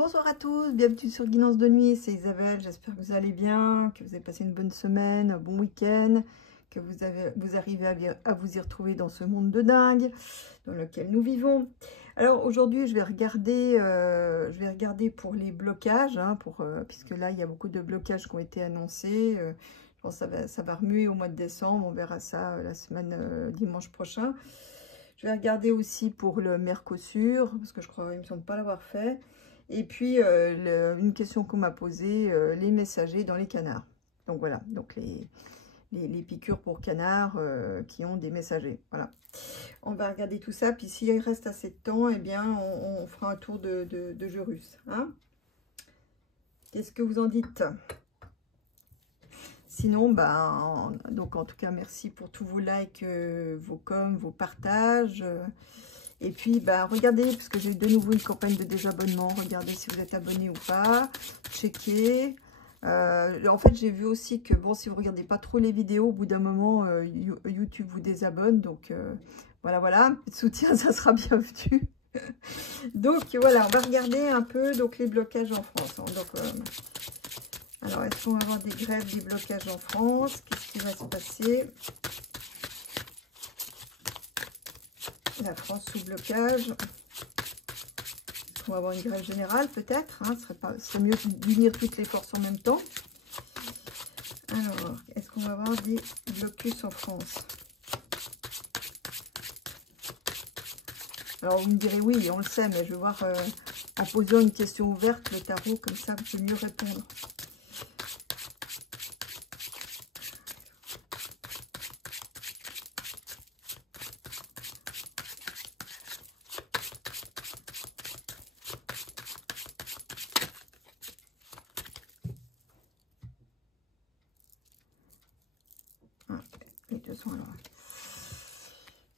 Bonsoir à tous, bienvenue sur Guidance de Nuit, c'est Isabelle, j'espère que vous allez bien, que vous avez passé une bonne semaine, un bon week-end, que vous arrivez à vous y retrouver dans ce monde de dingue dans lequel nous vivons. Alors aujourd'hui je vais regarder pour les blocages, hein, puisque là il y a beaucoup de blocages qui ont été annoncés. Je pense que ça va remuer au mois de décembre, on verra ça la semaine dimanche prochain. Je vais regarder aussi pour le Mercosur, parce que je crois, il me semble pas l'avoir fait. Et puis, une question qu'on m'a posée, les messagers dans les canards. Donc voilà, donc les piqûres pour canards qui ont des messagers. Voilà. On va regarder tout ça, puis s'il reste assez de temps, eh bien, on fera un tour de Jurus. Hein, qu'est-ce que vous en dites? Sinon, ben, donc en tout cas, merci pour tous vos likes, vos coms, vos partages. Et puis, bah, regardez, parce que j'ai de nouveau une campagne de désabonnement. Regardez si vous êtes abonné ou pas. Checkez. En fait, j'ai vu aussi que, bon, si vous ne regardez pas trop les vidéos, au bout d'un moment, YouTube vous désabonne. Donc, voilà. Le soutien, ça sera bienvenu. Donc, voilà, on va regarder un peu donc, les blocages en France. Hein. Donc, alors, est-ce qu'on va avoir des grèves, des blocages en France? Qu'est-ce qui va se passer? La France sous blocage. On va avoir une grève générale peut-être. Hein, ce serait mieux d'unir toutes les forces en même temps. Alors, est-ce qu'on va avoir des blocus en France? Alors, vous me direz oui, on le sait, mais je vais voir en posant une question ouverte, le tarot, comme ça, vous pouvez mieux répondre.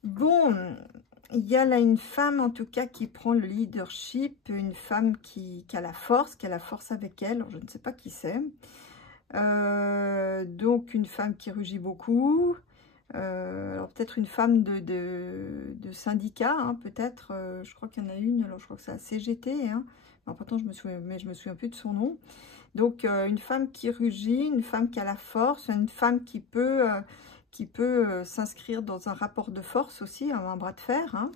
Bon, il y a là une femme en tout cas qui prend le leadership, une femme qui a la force avec elle, alors, je ne sais pas qui c'est. Donc une femme qui rugit beaucoup, alors peut-être une femme de syndicat, hein, peut-être, je crois qu'il y en a une, alors je crois que c'est la CGT, hein. Alors, pourtant je me souviens plus de son nom. Donc une femme qui rugit, une femme qui a la force, une femme qui peut s'inscrire dans un rapport de force aussi, un bras de fer. Hein.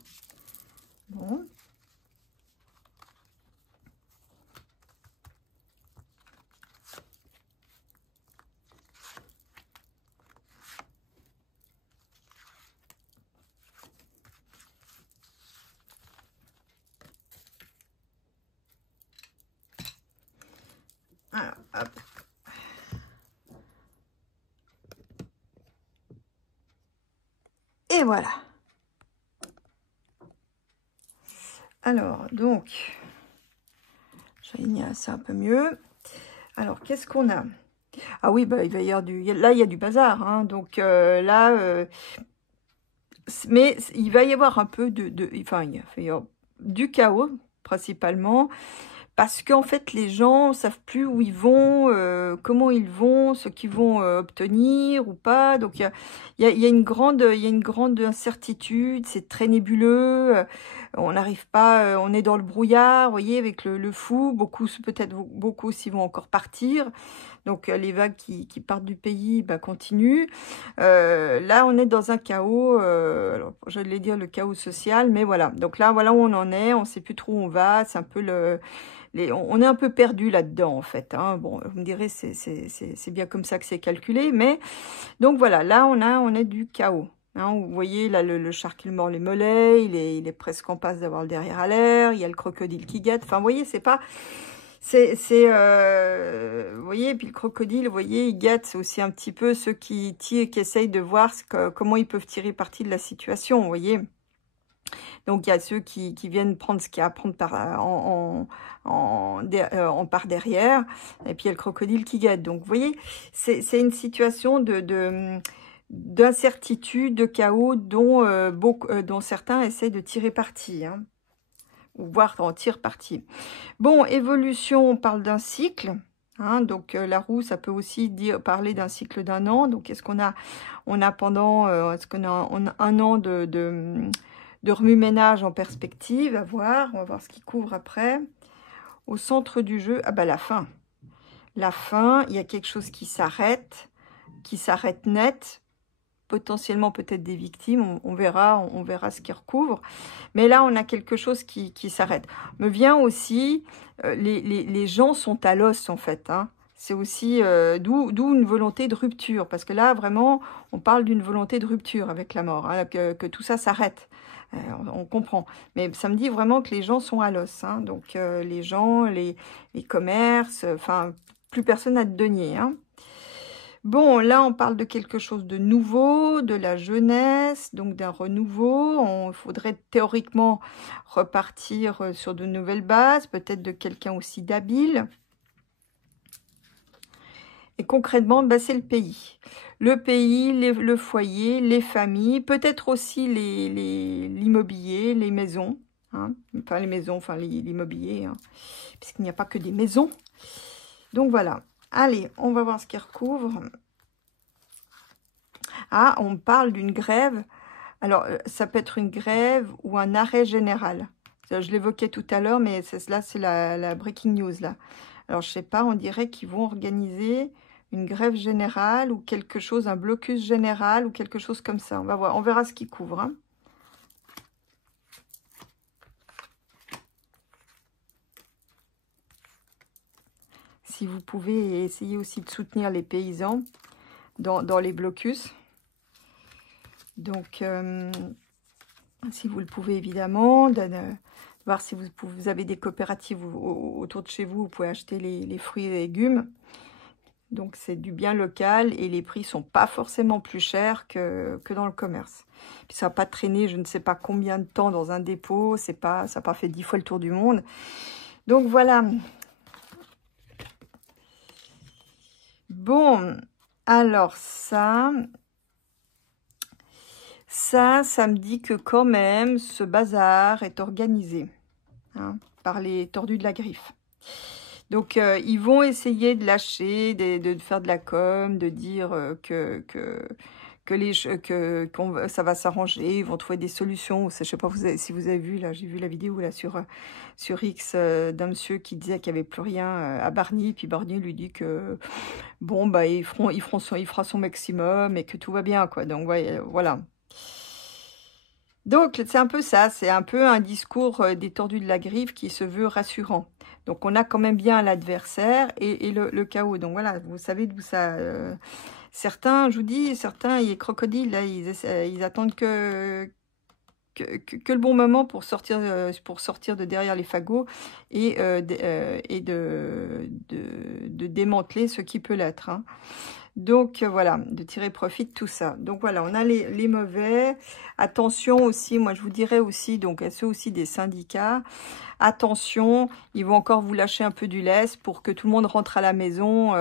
Bon. Alors, hop. Et voilà. Alors, donc, j'aligne ça un peu mieux. Alors, qu'est-ce qu'on a? Ah oui, bah, il va y avoir là, il y a du bazar. Hein, donc là, mais il va y avoir un peu enfin, il va y avoir du chaos, principalement. Parce qu'en fait, les gens ne savent plus où ils vont, comment ils vont, ce qu'ils vont obtenir ou pas. Donc, il y a une grande incertitude, c'est très nébuleux. On n'arrive pas, on est dans le brouillard, vous voyez, avec le flou. Peut-être beaucoup aussi vont encore partir. Donc, les vagues qui partent du pays continuent. Là, on est dans un chaos, alors, j'allais dire le chaos social, mais voilà. Donc là, voilà où on en est, on ne sait plus trop où on va. C'est un peu on est un peu perdu là-dedans, en fait. Hein. Bon, vous me direz, c'est bien comme ça que c'est calculé. Mais donc voilà, là, on est du chaos. Hein. Vous voyez, là, le char qui mord les mollets, il est presque en passe d'avoir le derrière à l'air. Il y a le crocodile qui guette. Enfin, vous voyez, c'est pas... vous voyez, puis le crocodile, vous voyez, il guette aussi un petit peu ceux qui tirent, qui essayent de voir comment ils peuvent tirer parti de la situation, vous voyez. Donc, il y a ceux qui viennent prendre ce qu'il y a à prendre en part derrière. Et puis, il y a le crocodile qui guette. Donc, vous voyez, c'est une situation d'incertitude, de chaos dont certains essayent de tirer parti. Hein, ou voire en tirent parti. Bon, évolution, on parle d'un cycle. Hein, donc, la roue, ça peut aussi parler d'un cycle d'un an. Donc, est-ce qu'on a pendant est-ce qu'on a un an de remue-ménage en perspective, à voir. On va voir ce qui couvre après. Au centre du jeu, ah bah la fin. La fin, il y a quelque chose qui s'arrête net. Potentiellement peut-être des victimes, on verra ce qui recouvre. Mais là, on a quelque chose qui s'arrête. Me vient aussi, les gens sont à l'os en fait. Hein. C'est aussi d'où une volonté de rupture. Parce que là, vraiment, on parle d'une volonté de rupture avec la mort. Hein, que tout ça s'arrête. On comprend. Mais ça me dit vraiment que les gens sont à l'os. Hein. Donc les gens, les commerces, enfin, plus personne n'a de denier. Hein. Bon, là, on parle de quelque chose de nouveau, de la jeunesse, donc d'un renouveau. Il faudrait théoriquement repartir sur de nouvelles bases, peut-être de quelqu'un aussi d'habile. Et concrètement, bah, c'est le pays. Le pays, le foyer, les familles, peut-être aussi l'immobilier, les maisons. Hein, enfin, les maisons, enfin l'immobilier, hein, puisqu'il n'y a pas que des maisons. Donc voilà. Allez, on va voir ce qu'il recouvre. Ah, on parle d'une grève. Alors, ça peut être une grève ou un arrêt général. Je l'évoquais tout à l'heure, mais là, c'est la breaking news, là. Alors, je sais pas, on dirait qu'ils vont organiser une grève générale ou quelque chose, un blocus général ou quelque chose comme ça. On va voir, on verra ce qu'ils couvrent. Hein. Si vous pouvez essayer aussi de soutenir les paysans dans les blocus. Donc, si vous le pouvez évidemment, voir si vous avez des coopératives autour de chez vous, vous pouvez acheter les fruits et légumes. Donc, c'est du bien local et les prix sont pas forcément plus chers que dans le commerce. Puis, ça va pas traîner je ne sais pas combien de temps dans un dépôt, ça n'a pas fait 10 fois le tour du monde. Donc, voilà. Bon, alors ça me dit que quand même, ce bazar est organisé hein, par les tordus de la griffe. Donc, ils vont essayer de lâcher, de faire de la com, de dire que ça va s'arranger, ils vont trouver des solutions. Je sais pas si vous avez vu, là, j'ai vu la vidéo là sur X d'un monsieur qui disait qu'il n'y avait plus rien à Bargny, puis Bargny lui dit que bon, bah, il fera son maximum et que tout va bien, quoi. Donc, ouais, voilà. Donc, c'est un peu ça, c'est un peu un discours des tordus de la griffe qui se veut rassurant. Donc, on a quand même bien l'adversaire et le chaos. Donc, voilà, vous savez d'où ça... certains, je vous dis, certains, les crocodiles, là, ils attendent que le bon moment pour sortir de derrière les fagots et de démanteler ce qui peut l'être. Hein. Donc, voilà, de tirer profit de tout ça. Donc, voilà, on a les mauvais. Attention aussi, moi, je vous dirais aussi, donc, à ceux aussi des syndicats, attention, ils vont encore vous lâcher un peu du lest pour que tout le monde rentre à la maison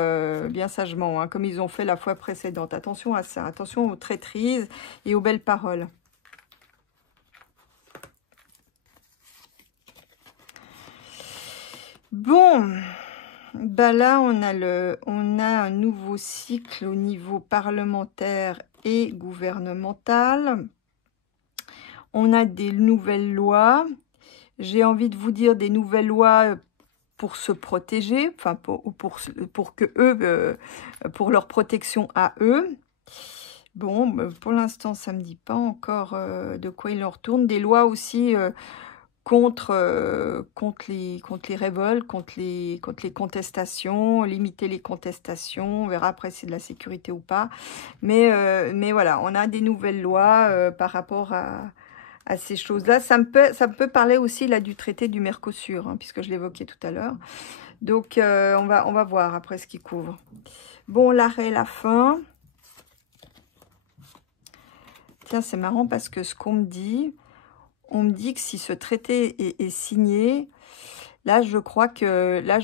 bien sagement, hein, comme ils ont fait la fois précédente. Attention à ça, attention aux traîtrises et aux belles paroles. Bon, bah là, on a un nouveau cycle au niveau parlementaire et gouvernemental. On a des nouvelles lois. J'ai envie de vous dire des nouvelles lois pour se protéger, enfin pour que eux, pour leur protection à eux. Bon, pour l'instant, ça me dit pas encore de quoi il en retourne. Des lois aussi contre les révoltes, contre les contestations, limiter les contestations. On verra après si c'est de la sécurité ou pas. Mais voilà, on a des nouvelles lois par rapport à ces choses-là. Ça me peut parler aussi là du traité du Mercosur, hein, puisque je l'évoquais tout à l'heure. Donc, on va voir après ce qu'il couvre. Bon, l'arrêt, la fin. Tiens, c'est marrant parce que ce qu'on me dit, on me dit que si ce traité est signé, là, je crois que la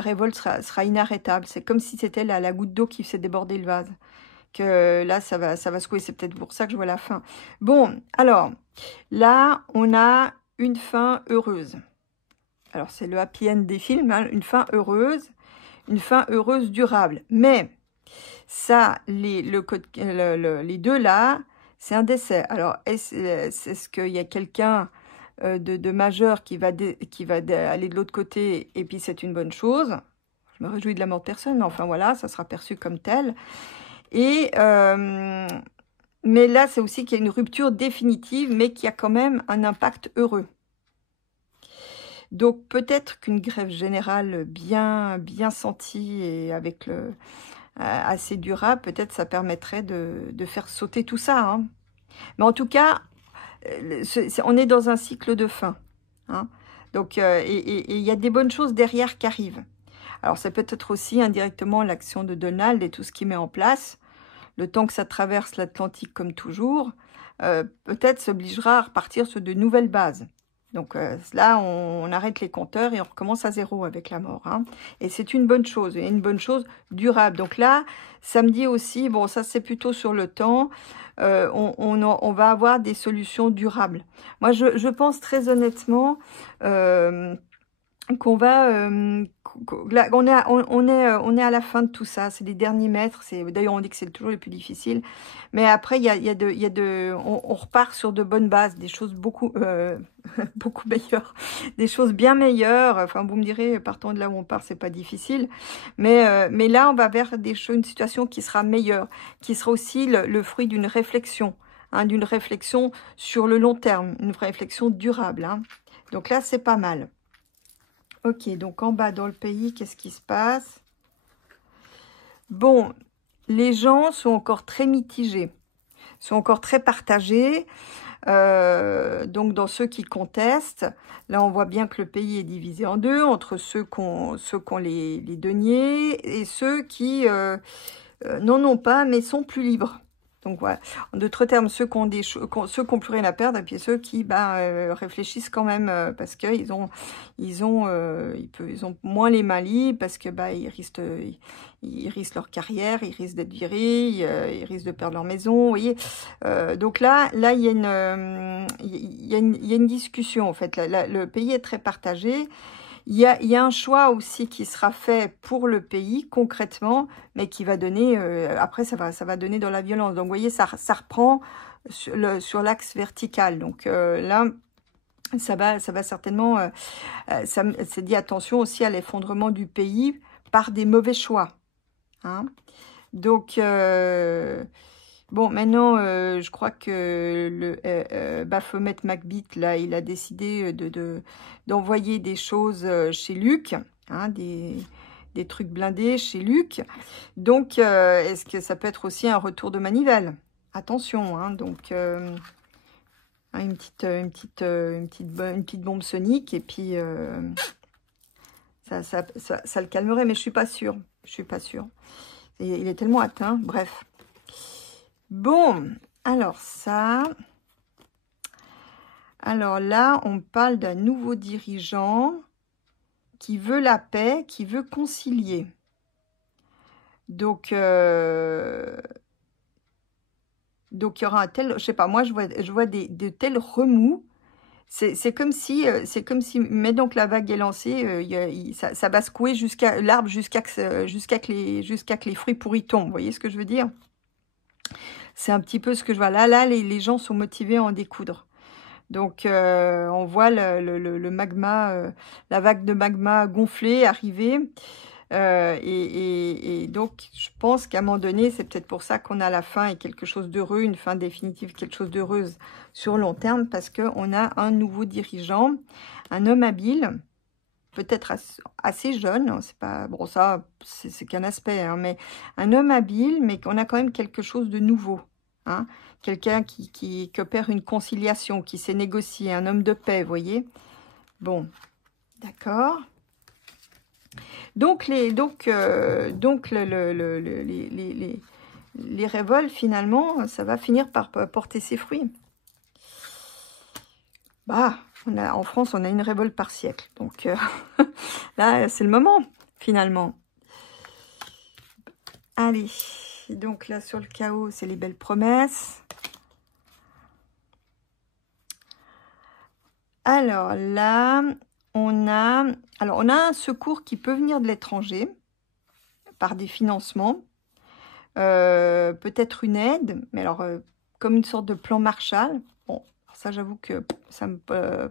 révolte sera inarrêtable. C'est comme si c'était la goutte d'eau qui faisait déborder le vase. Que là, ça va secouer. C'est peut-être pour ça que je vois la fin. Bon, alors, là, on a une fin heureuse. Alors, c'est le happy end des films, hein, une fin heureuse durable. Mais ça, les deux là, c'est un décès. Alors, est-ce qu'il y a quelqu'un de majeur qui va aller de l'autre côté, et puis c'est une bonne chose. Je me réjouis de la mort de personne, mais enfin voilà, ça sera perçu comme tel. Et mais là, c'est aussi qu'il y a une rupture définitive, mais qui a quand même un impact heureux. Donc peut-être qu'une grève générale bien sentie et avec assez durable, peut-être ça permettrait de faire sauter tout ça, hein. Mais en tout cas, on est dans un cycle de fin, hein. Donc, et il y a des bonnes choses derrière qui arrivent. Alors, ça peut être aussi indirectement l'action de Donald et tout ce qu'il met en place. Le temps que ça traverse l'Atlantique comme toujours, peut-être s'obligera à repartir sur de nouvelles bases. Donc là, on arrête les compteurs et on recommence à zéro avec la mort, hein. Et c'est une bonne chose, et une bonne chose durable. Donc là, ça me dit aussi, bon, ça c'est plutôt sur le temps, on va avoir des solutions durables. Moi, je pense très honnêtement qu'on va là, on est à la fin de tout ça, c'est les derniers mètres, d'ailleurs on dit que c'est toujours les plus difficiles, mais après on repart sur de bonnes bases, des choses beaucoup beaucoup meilleures, des choses bien meilleures. Enfin, vous me direz, partons de là où on part, c'est pas difficile, mais là on va vers une situation qui sera meilleure, qui sera aussi le fruit d'une réflexion, hein, d'une réflexion sur le long terme, une réflexion durable, hein. Donc là c'est pas mal. Ok, donc en bas dans le pays, qu'est-ce qui se passe? Bon, les gens sont encore très mitigés, sont encore très partagés. Donc dans ceux qui contestent, là on voit bien que le pays est divisé en deux, entre ceux qui ont les deniers et ceux qui n'en ont pas, mais sont plus libres. Donc voilà, en d'autres termes, ceux qui ont plus rien à perdre, et puis ceux qui réfléchissent quand même parce qu'ils ont moins les mains libres, parce que ils risquent leur carrière, ils risquent d'être virés, ils risquent de perdre leur maison, vous voyez. Donc là il y a une discussion en fait. Le pays est très partagé. Il y a un choix aussi qui sera fait pour le pays, concrètement, mais qui va donner, après ça va donner dans la violence. Donc vous voyez, ça reprend sur l'axe vertical. Donc là, ça va certainement, c'est dit attention aussi à l'effondrement du pays par des mauvais choix, hein. Donc, bon, maintenant, je crois que le Baphomet Macbeth, là, il a décidé d'envoyer des choses chez Luc, hein, des trucs blindés chez Luc. Donc, est-ce que ça peut être aussi un retour de manivelle? Attention, hein, donc, une petite bombe sonique, et puis ça le calmerait, mais je suis pas sûre. Je suis pas sûre. Et il est tellement atteint, bref. Bon, alors ça. Alors là, on parle d'un nouveau dirigeant qui veut la paix, qui veut concilier. Donc il y aura un tel, je sais pas, moi je vois de tels remous. C'est comme si, mais donc la vague est lancée, ça va secouer l'arbre jusqu'à que les fruits pourris tombent. Vous voyez ce que je veux dire? C'est un petit peu ce que je vois. Là, les gens sont motivés à en découdre. Donc, on voit le magma, la vague de magma gonflée arriver. Et donc, je pense qu'à un moment donné, c'est peut-être pour ça qu'on a la fin et quelque chose d'heureux, une fin définitive, quelque chose d'heureuse sur long terme, parce qu'on a un nouveau dirigeant, un homme habile, peut-être assez jeune, c'est pas bon, ça c'est qu'un aspect, hein, mais un homme habile, mais qu'on a quand même quelque chose de nouveau, hein, quelqu'un qui opère une conciliation, qui sait négocier, un homme de paix, vous voyez. Bon, d'accord. Donc les révoltes, finalement, ça va finir par porter ses fruits. Bah, en France, on a une révolte par siècle. Donc là, c'est le moment, finalement. Allez, donc là, sur le chaos, c'est les belles promesses. Alors là, on a un secours qui peut venir de l'étranger, par des financements. Peut-être une aide, mais alors, comme une sorte de plan Marshall. Bon, ça, j'avoue que ça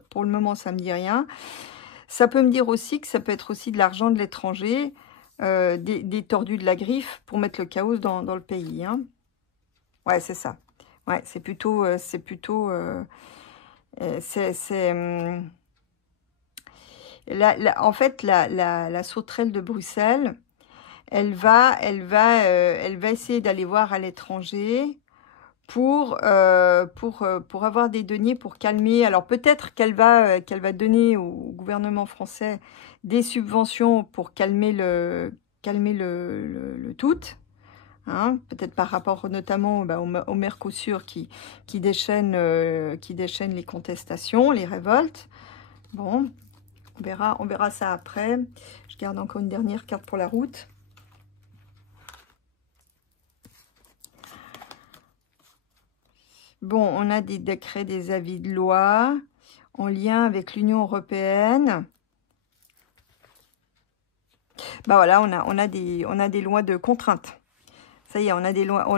pour le moment, ça me dit rien. Ça peut me dire aussi que ça peut être aussi de l'argent de l'étranger, des tordus de la griffe pour mettre le chaos dans le pays. Hein. Ouais, c'est ça. Ouais, c'est plutôt... en fait, la sauterelle de Bruxelles, elle va essayer d'aller voir à l'étranger pour avoir des deniers pour calmer. Alors peut-être qu'elle va donner au gouvernement français des subventions pour calmer le tout. Hein, peut-être par rapport notamment au Mercosur qui déchaîne les contestations, les révoltes. Bon, on verra ça après. Je garde encore une dernière carte pour la route. Bon, on a des décrets, des avis de loi en lien avec l'Union européenne. Bah voilà, on a des lois de contrainte. Ça y est, on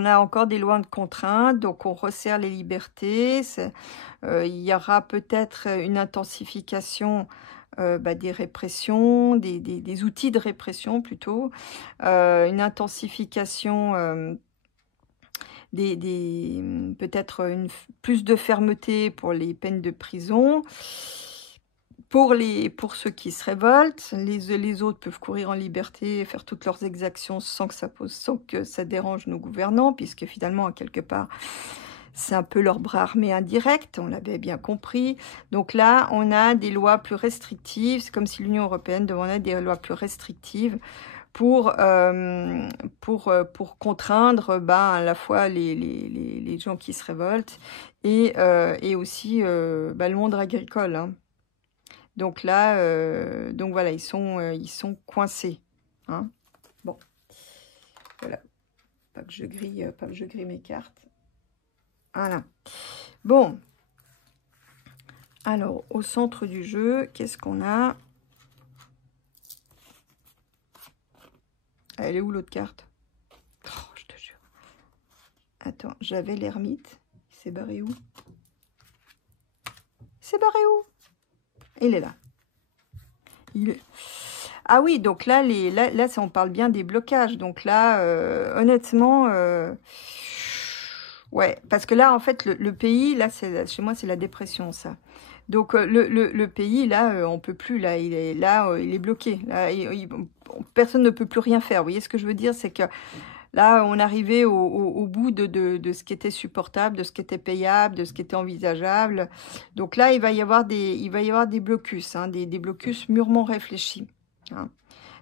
a encore des lois de contrainte, donc on resserre les libertés. Il y aura peut-être une intensification des répressions, des outils de répression plutôt, une intensification peut-être plus de fermeté pour les peines de prison. Pour ceux qui se révoltent, les autres peuvent courir en liberté et faire toutes leurs exactions sans que ça dérange nos gouvernants, puisque finalement, quelque part, c'est un peu leur bras armé indirect, on l'avait bien compris. Donc là, on a des lois plus restrictives, c'est comme si l'Union européenne demandait des lois plus restrictives pour contraindre à la fois les gens qui se révoltent et aussi le monde agricole. Hein. Donc là, donc voilà, ils sont coincés. Hein. Bon, voilà, pas que je grille mes cartes. Voilà. Bon, alors au centre du jeu, qu'est-ce qu'on a? Elle est où l'autre carte? Oh, je te jure. Attends, j'avais l'ermite. Il s'est barré où? Il s'est barré où? Il est là. Ah oui, donc là, là, on parle bien des blocages. Donc là, honnêtement, ouais, parce que là, en fait, le pays, là, chez moi, c'est la dépression, ça. Donc le pays, là, on peut plus, là, il est bloqué. Là, personne ne peut plus rien faire. Vous voyez ce que je veux dire? C'est que là, on arrivait au bout de ce qui était supportable, de ce qui était payable, de ce qui était envisageable. Donc là, il va y avoir des blocus, hein, des blocus mûrement réfléchis. Hein.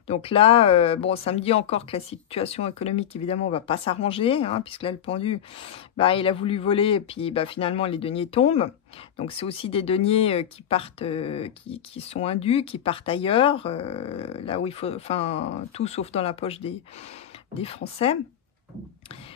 Donc là, bon, ça me dit encore que la situation économique, évidemment, va pas s'arranger, hein, puisque là, le pendu, il a voulu voler, et puis finalement, les deniers tombent. Donc c'est aussi des deniers qui partent, qui sont indus, qui partent ailleurs, là où il faut, enfin, tout sauf dans la poche des Français.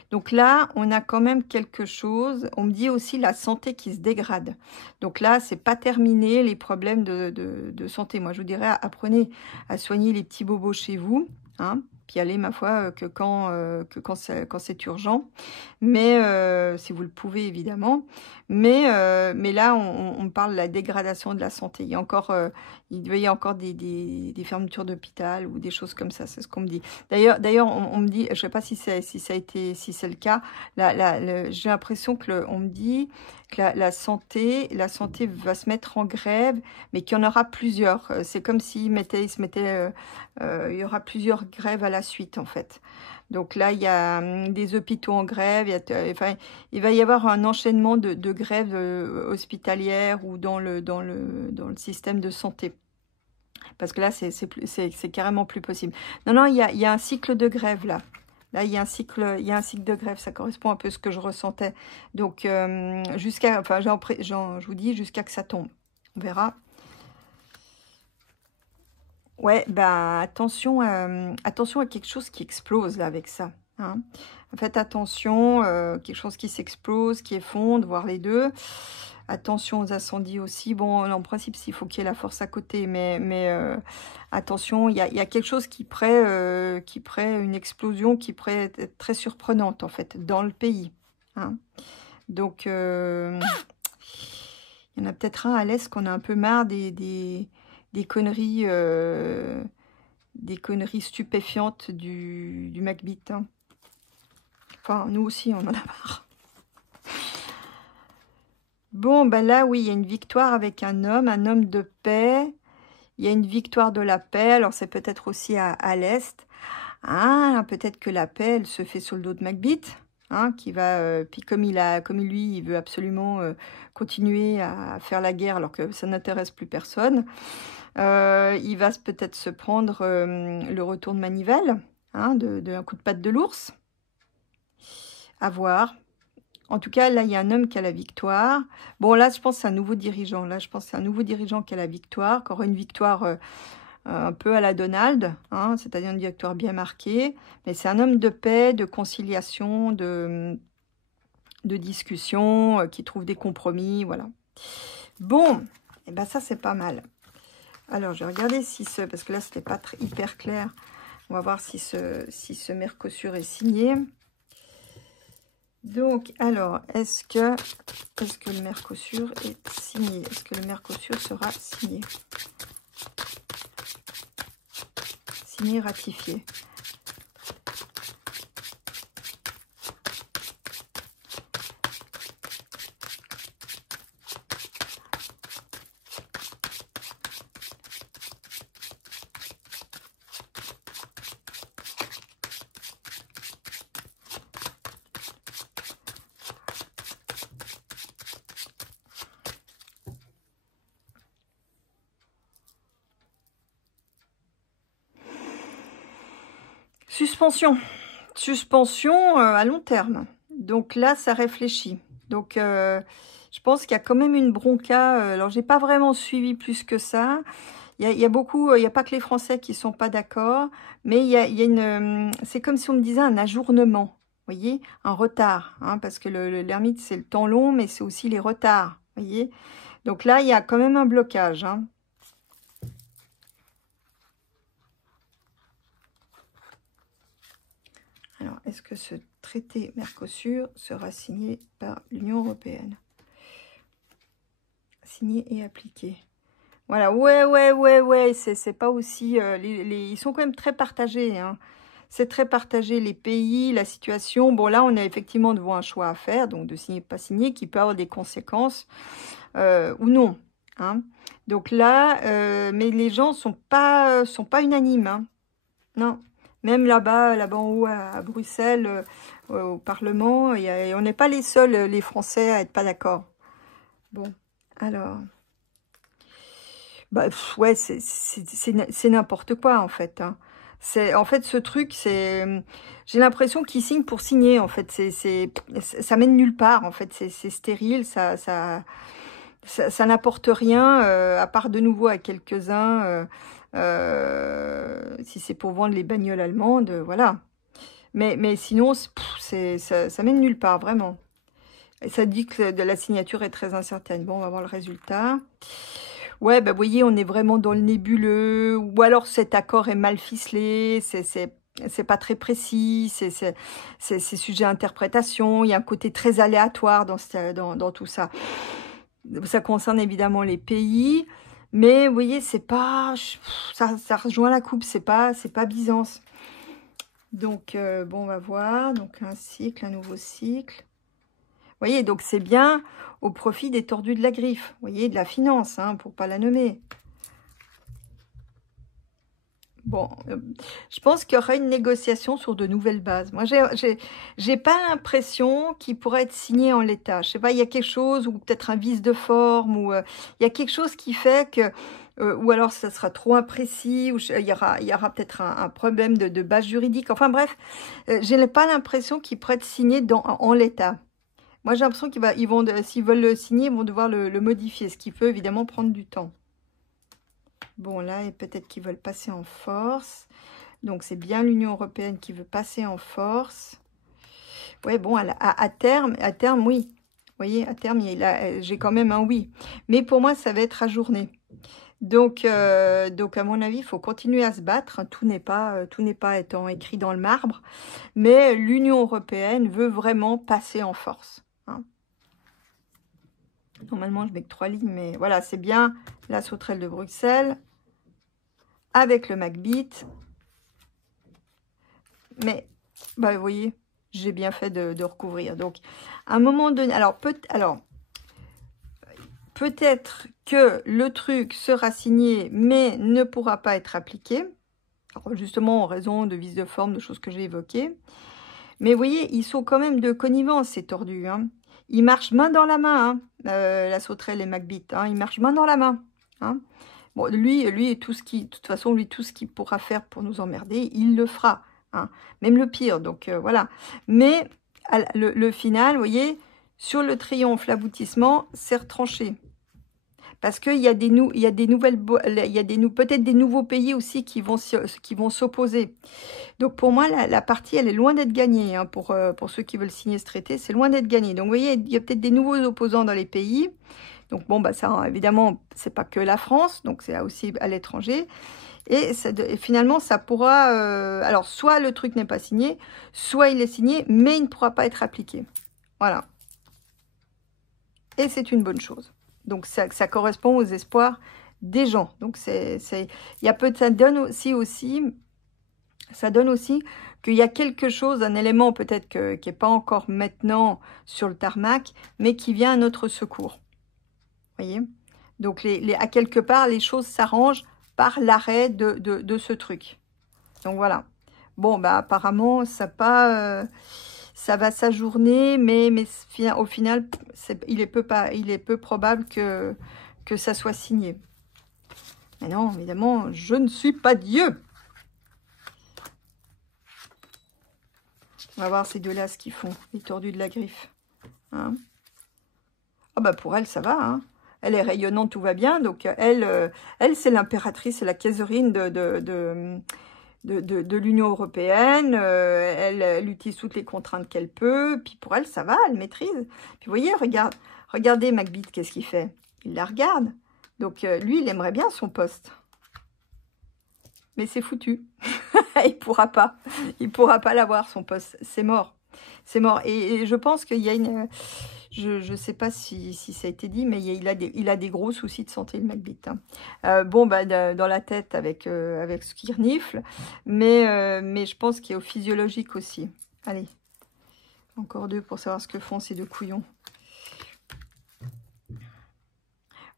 Donc là, on a quand même quelque chose. On me dit aussi la santé qui se dégrade. Donc là, c'est pas terminé les problèmes de santé. Moi, je vous dirais, apprenez à soigner les petits bobos chez vous. Hein, puis allez, ma foi, que quand c'est urgent. Mais si vous le pouvez, évidemment. Mais là, on parle de la dégradation de la santé. Il y a encore, il devait y avoir encore des fermetures d'hôpital ou des choses comme ça. C'est ce qu'on me dit. D'ailleurs, on me dit, je sais pas si c'est le cas. J'ai l'impression que on me dit que la santé va se mettre en grève, mais qu'il y en aura plusieurs. C'est comme s'ils il y aura plusieurs grèves à la suite, en fait. Donc là, il y a des hôpitaux en grève. Il va y avoir un enchaînement de grèves hospitalières ou dans le système de santé. Parce que là, c'est carrément plus possible. Non, il y a un cycle de grève, là. Là, il y a un cycle de grève. Ça correspond un peu à ce que je ressentais. Donc, je vous dis, jusqu'à que ça tombe. On verra. Ouais, attention à quelque chose qui explose là avec ça. Hein. Faites attention, quelque chose qui s'explose, qui effondre, voire les deux. Attention aux incendies aussi. Bon, en principe, il faut qu'il y ait la force à côté, mais attention, il y a quelque chose qui pourrait une explosion qui pourrait être très surprenante en fait dans le pays. Hein. Donc Il y en a peut-être un à l'Est qu'on a un peu marre des conneries stupéfiantes du Macbeth. Hein. Enfin, nous aussi, on en a marre. Bon, ben là, oui, il y a une victoire avec un homme de paix. Il y a une victoire de la paix. Alors, c'est peut-être aussi à l'Est. Ah, peut-être que la paix, elle se fait sur le dos de Macbeth. Hein, qui va, puis comme lui, il veut absolument continuer à faire la guerre alors que ça n'intéresse plus personne. Il va peut-être se prendre le retour de manivelle, hein, un coup de patte de l'ours. À voir. En tout cas, là, il y a un homme qui a la victoire. Bon, là, je pense que c'est un nouveau dirigeant. Là, je pense que c'est un nouveau dirigeant qui a la victoire, qui aura une victoire un peu à la Donald, hein, c'est-à-dire une victoire bien marquée. Mais c'est un homme de paix, de conciliation, de discussion, qui trouve des compromis, voilà. Bon, et ben ça, c'est pas mal. Alors, je vais regarder si parce que là, c'était pas hyper clair. On va voir si ce Mercosur est signé. Donc, alors, est-ce que le Mercosur est signé? Est-ce que le Mercosur sera signé? Signé, ratifié. Suspension à long terme. Donc là, ça réfléchit. Donc, je pense qu'il y a quand même une bronca. Alors, j'ai pas vraiment suivi plus que ça. Il y a beaucoup, il n'y a pas que les Français qui sont pas d'accord, mais il y a une, c'est comme si on me disait un ajournement, vous voyez, un retard, hein, parce que l'ermite, c'est le temps long, mais c'est aussi les retards, vous voyez. Donc là, il y a quand même un blocage, hein. Alors, est-ce que ce traité Mercosur sera signé par l'Union européenne? Signé et appliqué. Voilà, ouais, c'est pas aussi... ils sont quand même très partagés, hein. C'est très partagé, les pays, la situation. Bon, là, on est effectivement devant un choix à faire, donc de signer, pas signer, qui peut avoir des conséquences ou non, hein. Donc là, mais les gens sont pas unanimes, hein. Non. Même là-bas en haut à Bruxelles, au Parlement, on n'est pas les seuls, les Français, à être pas d'accord. Bon, alors... Bah, ouais, c'est n'importe quoi, en fait. Hein. En fait, ce truc, j'ai l'impression qu'ils signent pour signer, en fait. Ça mène nulle part, en fait. C'est stérile, ça n'apporte rien, à part de nouveau à quelques-uns, si c'est pour vendre les bagnoles allemandes, voilà. Mais sinon, ça mène nulle part, vraiment. Et ça dit que la signature est très incertaine. Bon, on va voir le résultat. Ouais, bah, vous voyez, on est vraiment dans le nébuleux. Ou alors, cet accord est mal ficelé. C'est pas très précis. C'est sujet à interprétation. Il y a un côté très aléatoire dans tout ça. Ça concerne évidemment les pays. Mais, vous voyez, c'est pas... Ça rejoint la coupe. C'est pas Byzance. Donc, bon, on va voir. Donc, un nouveau cycle. Vous voyez, donc c'est bien au profit des tordus de la griffe. Vous voyez, de la finance, hein, pour pas la nommer. Bon, je pense qu'il y aura une négociation sur de nouvelles bases. Moi, j'ai pas l'impression qu'il pourrait être signé en l'état. Je sais pas, il y a quelque chose, ou peut-être un vice de forme, ou il y a quelque chose qui fait que... ou alors ça sera trop imprécis, ou il y aura peut-être un problème de base juridique. Enfin bref, j'ai pas l'impression qu'il pourrait être signé en l'état. Moi, j'ai l'impression s'ils veulent le signer, ils vont devoir le modifier, ce qui peut évidemment prendre du temps. Bon, là, et peut-être qu'ils veulent passer en force. Donc, c'est bien l'Union européenne qui veut passer en force. Ouais, bon, à terme, oui. Vous voyez, à terme, j'ai quand même un oui. Mais pour moi, ça va être ajourné. Donc, à mon avis, il faut continuer à se battre. Tout n'est pas étant écrit dans le marbre. Mais l'Union européenne veut vraiment passer en force. Hein. Normalement, je mets que 3 lignes, mais voilà, c'est bien la sauterelle de Bruxelles avec le Macbeth. Mais, bah, vous voyez, j'ai bien fait de recouvrir. Donc, à un moment donné, alors, peut-être que le truc sera signé, mais ne pourra pas être appliqué. Alors, justement, en raison de vices de forme, de choses que j'ai évoquées. Mais vous voyez, ils sont quand même de connivence, ces tordus. Hein. Ils marchent main dans la main, hein, la sauterelle et Macbeth. Hein, ils marchent main dans la main. Hein. Bon, lui, tout ce qui, de toute façon, lui, tout ce qu'il pourra faire pour nous emmerder, il le fera. Hein. Même le pire, donc voilà. Mais le final, vous voyez, sur le triomphe, l'aboutissement, c'est retranché. Parce qu'il y a des, il y a des nouvelles, il y a des, peut-être des nouveaux pays aussi qui vont s'opposer. Donc pour moi, la partie, elle est loin d'être gagnée. Hein, pour ceux qui veulent signer ce traité, c'est loin d'être gagné. Donc vous voyez, il y a peut-être des nouveaux opposants dans les pays. Donc bon, bah ça, évidemment, c'est pas que la France, donc c'est aussi à l'étranger. Et finalement, ça pourra... alors, soit le truc n'est pas signé, soit il est signé, mais il ne pourra pas être appliqué. Voilà. Et c'est une bonne chose. Donc ça correspond aux espoirs des gens. Donc il y a ça donne aussi qu'il y a quelque chose, un élément peut-être qui n'est pas encore maintenant sur le tarmac, mais qui vient à notre secours. Vous voyez? Donc à quelque part, les choses s'arrangent par l'arrêt de ce truc. Donc voilà. Bon, bah apparemment, ça va s'ajourner, mais au final, il est peu probable que ça soit signé. Mais non, évidemment, je ne suis pas Dieu. On va voir ces deux-là ce qu'ils font, les tordus de la griffe. Hein, ah bah pour elle, ça va. Hein. Elle est rayonnante, tout va bien. Donc elle c'est l'impératrice, c'est la kaiserine de l'Union européenne. Elle utilise toutes les contraintes qu'elle peut. Puis pour elle, ça va, elle maîtrise. Puis vous voyez, regardez Macbeth, qu'est-ce qu'il fait? Il la regarde. Donc lui, il aimerait bien son poste. Mais c'est foutu. Il pourra pas. Il pourra pas l'avoir, son poste. C'est mort. C'est mort. Et je pense qu'il y a une... Je ne sais pas si ça a été dit, mais il a des gros soucis de santé, le Macbeth. Hein. Bon, bah, dans la tête avec ce qui renifle, mais je pense qu'il y a au physiologique aussi. Allez, encore deux pour savoir ce que font ces deux couillons.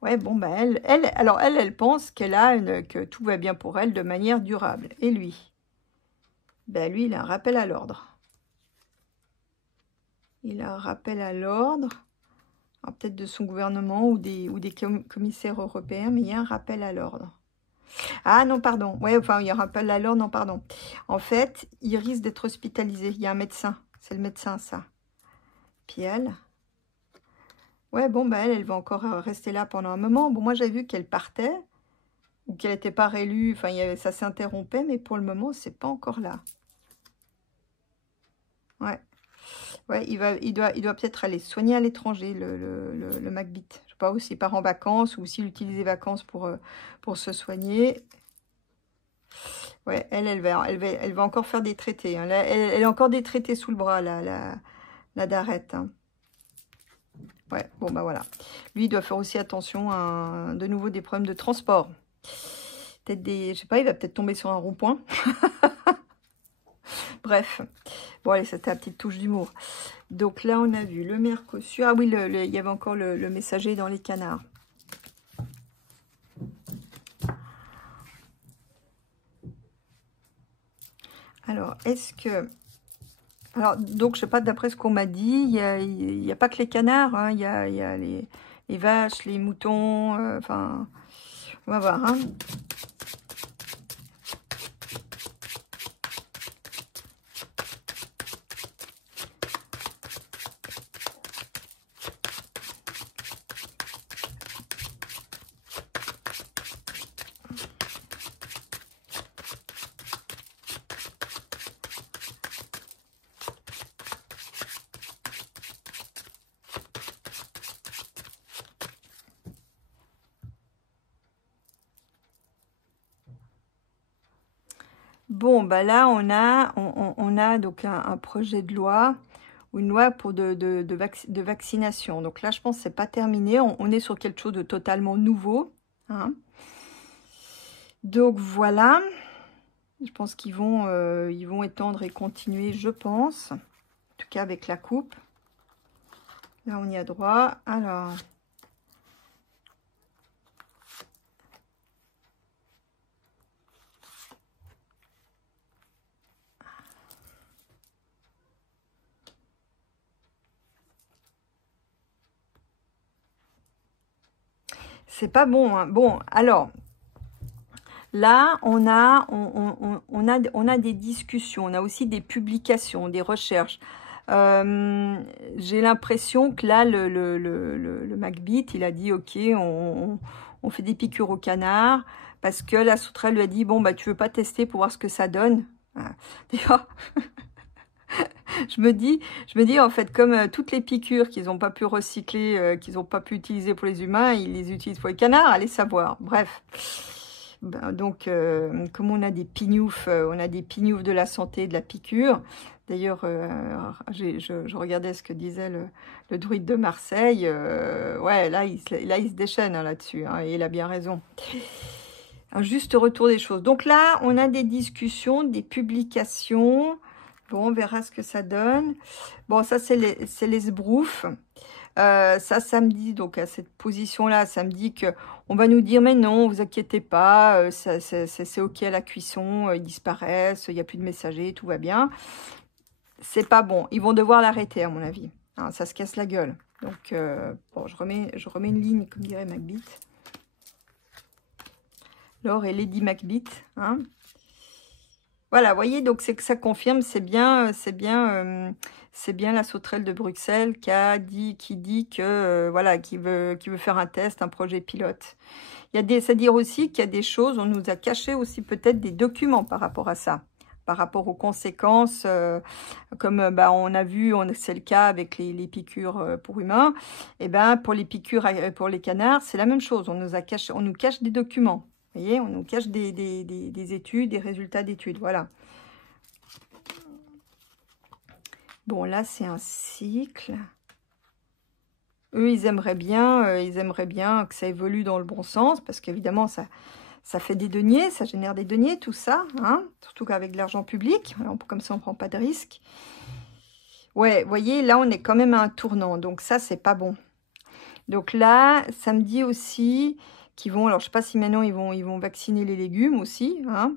Ouais, bon, bah, elle pense que tout va bien pour elle de manière durable. Et lui? Ben, lui, il a un rappel à l'ordre. Il a un rappel à l'ordre. Peut-être de son gouvernement ou des commissaires européens, mais il y a un rappel à l'ordre. Ah non, pardon. Ouais, enfin, il y a un rappel à l'ordre, non, pardon. En fait, il risque d'être hospitalisé. Il y a un médecin. C'est le médecin, ça. Puis elle... Ouais, bon, bah elle va encore rester là pendant un moment. Bon, moi, j'avais vu qu'elle partait, ou qu'elle n'était pas réélue. Enfin, ça s'interrompait, mais pour le moment, c'est pas encore là. Ouais. Ouais, il doit peut-être aller soigner à l'étranger, le Macbeth. Je sais pas, ou s'il part en vacances, ou s'il utilise les vacances pour se soigner. Ouais, elle va encore faire des traités. Hein. Là, elle a encore des traités sous le bras, la Darrette. Hein. Ouais, bon, bah voilà. Lui, il doit faire aussi attention à, de nouveau, des problèmes de transport. Peut-être je sais pas, il va peut-être tomber sur un rond-point. Bref. Bon, allez, c'était la petite touche d'humour. Donc là, on a vu le Mercosur. Ah oui, il y avait encore le messager dans les canards. Alors, est-ce que... Alors, donc, je sais pas, d'après ce qu'on m'a dit, il y a pas que les canards. Hein, il y a les vaches, les moutons. Enfin, on va voir. Hein. Bon, bah là, on a donc un projet de loi ou une loi pour de vaccination. Donc là, je pense que c'est pas terminé. On est sur quelque chose de totalement nouveau. Hein. Donc voilà. Je pense qu'ils vont, ils vont étendre et continuer, je pense. En tout cas, avec la coupe. Là, on y a droit. Alors... c'est pas bon. Hein. Bon, alors... Là, on a des discussions, on a aussi des publications, des recherches. J'ai l'impression que là, le MacBeat, il a dit, ok, on fait des piqûres au canard, parce que la sauterelle lui a dit, bon, bah, tu veux pas tester pour voir ce que ça donne. Voilà. D'ailleurs, je me dis, en fait, comme toutes les piqûres qu'ils n'ont pas pu recycler, qu'ils n'ont pas pu utiliser pour les humains, ils les utilisent pour les canards, allez savoir. Bref. Ben, donc, comme on a des pignoufs de la santé, de la piqûre. D'ailleurs, je regardais ce que disait le druide de Marseille. Ouais, là, il se déchaîne hein, là-dessus. Hein, et il a bien raison. Un juste retour des choses. Donc là, on a des discussions, des publications. Bon, on verra ce que ça donne. Bon, ça, c'est les sbroufs. Ça me dit, donc à cette position-là, ça me dit que on va nous dire, mais non, vous inquiétez pas, c'est ok à la cuisson, ils disparaissent, il n'y a plus de messagers, tout va bien. C'est pas bon, ils vont devoir l'arrêter à mon avis. Hein, ça se casse la gueule. Donc, bon, je remets une ligne, comme dirait MacBeat. Laure et Lady MacBeat. Hein. Voilà, vous voyez, donc c'est que ça confirme, c'est bien la sauterelle de Bruxelles qui dit que voilà, qui veut faire un test, un projet pilote. C'est-à-dire aussi qu'il y a des choses, on nous a caché aussi peut-être des documents par rapport à ça, par rapport aux conséquences, comme bah, on a vu, c'est le cas avec les piqûres pour humains, et ben pour les piqûres pour les canards, c'est la même chose, on nous cache des documents. Vous voyez, on nous cache des études, des résultats d'études, voilà. Bon, là, c'est un cycle. Eux, ils aimeraient bien que ça évolue dans le bon sens, parce qu'évidemment, ça fait des deniers, ça génère des deniers, tout ça, hein, surtout qu'avec de l'argent public, comme ça, on ne prend pas de risque. Ouais, vous voyez, là, on est quand même à un tournant, donc ça, c'est pas bon. Donc là, ça me dit aussi... qui vont, alors je sais pas si maintenant ils vont vacciner les légumes aussi, hein.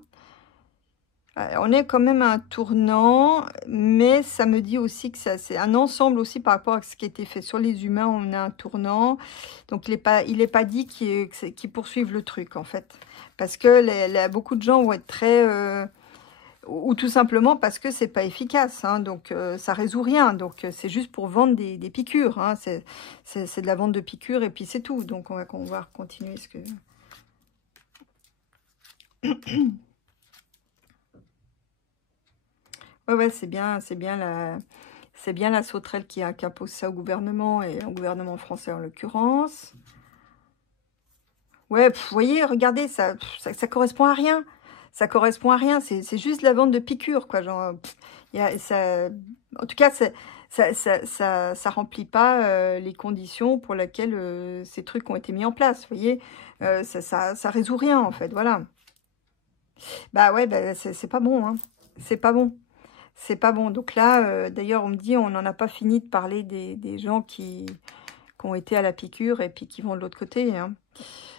On est quand même à un tournant, mais ça me dit aussi que c'est un ensemble aussi par rapport à ce qui a été fait sur les humains, on a un tournant, donc il est pas dit qu'ils poursuivent le truc en fait, parce que beaucoup de gens vont être très... ou tout simplement parce que c'est pas efficace, hein, donc ça résout rien, donc c'est juste pour vendre des piqûres, hein, c'est de la vente de piqûres et puis c'est tout, donc on va continuer ce que... ouais, c'est bien la sauterelle qui impose ça au gouvernement et au gouvernement français en l'occurrence. Ouais, vous voyez, regardez, ça correspond à rien. Ça correspond à rien, c'est juste la vente de piqûres, quoi. Genre, en tout cas, ça remplit pas les conditions pour lesquelles ces trucs ont été mis en place, vous voyez. Ça résout rien, en fait, voilà. Bah ouais, bah, c'est pas bon, hein. C'est pas bon. C'est pas bon. Donc là, d'ailleurs, on me dit, on n'en a pas fini de parler des gens qui ont été à la piqûre et puis qui vont de l'autre côté, hein.